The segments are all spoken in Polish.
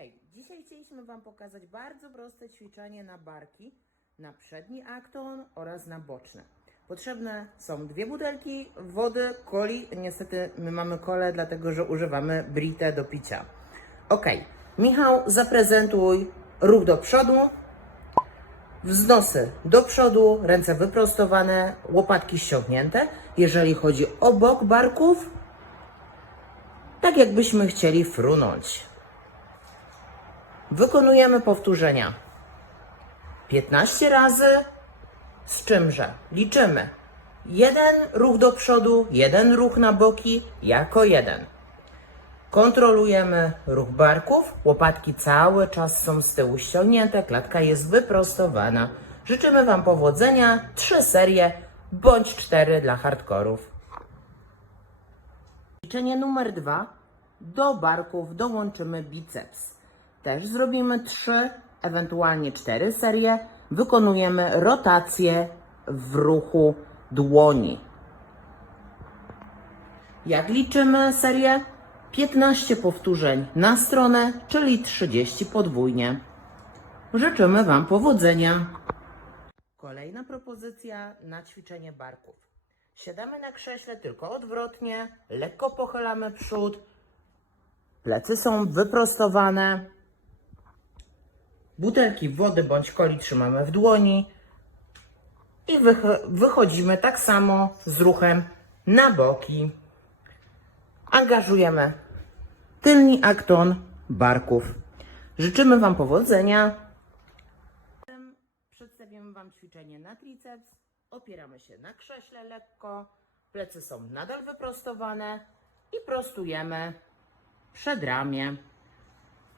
Hej, dzisiaj chcieliśmy Wam pokazać bardzo proste ćwiczenie na barki, na przedni akton oraz na boczne. Potrzebne są dwie butelki wody, coli. Niestety my mamy kolę, dlatego że używamy britę do picia. Ok, Michał, zaprezentuj ruch do przodu, wznosy do przodu, ręce wyprostowane, łopatki ściągnięte. Jeżeli chodzi o bok barków, tak jakbyśmy chcieli frunąć. Wykonujemy powtórzenia 15 razy, z czymże liczymy jeden ruch do przodu, jeden ruch na boki jako jeden. Kontrolujemy ruch barków, łopatki cały czas są z tyłu ściągnięte, klatka jest wyprostowana. Życzymy Wam powodzenia, trzy serie bądź cztery dla hardkorów. Ćwiczenie numer dwa. Do barków dołączymy biceps. Też zrobimy trzy, ewentualnie cztery serie. Wykonujemy rotację w ruchu dłoni. Jak liczymy serię? 15 powtórzeń na stronę, czyli 30 podwójnie. Życzymy Wam powodzenia. Kolejna propozycja na ćwiczenie barków. Siadamy na krześle tylko odwrotnie, lekko pochylamy przód, plecy są wyprostowane, butelki wody bądź coli trzymamy w dłoni i wych- wychodzimy tak samo z ruchem na boki. Angażujemy tylni akton barków. Życzymy Wam powodzenia. Potem Przedstawimy Wam ćwiczenie na triceps. Opieramy się na krześle lekko. Plecy są nadal wyprostowane i prostujemy przedramię.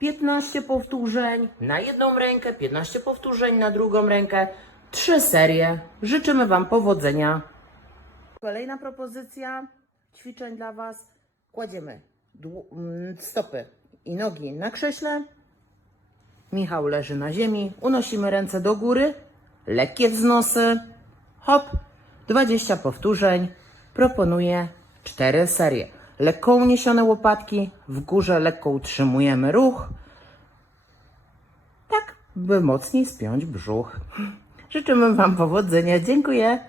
15 powtórzeń na jedną rękę, 15 powtórzeń na drugą rękę, 3 serie. Życzymy Wam powodzenia. Kolejna propozycja ćwiczeń dla Was. Kładziemy mm, stopy i nogi na krześle. Michał leży na ziemi. Unosimy ręce do góry. Lekkie wznosy. Hop. 20 powtórzeń. Proponuję 4 serie. Lekko uniesione łopatki. W górze lekko utrzymujemy ruch. Tak, by mocniej spiąć brzuch. Życzymy Wam powodzenia. Dziękuję.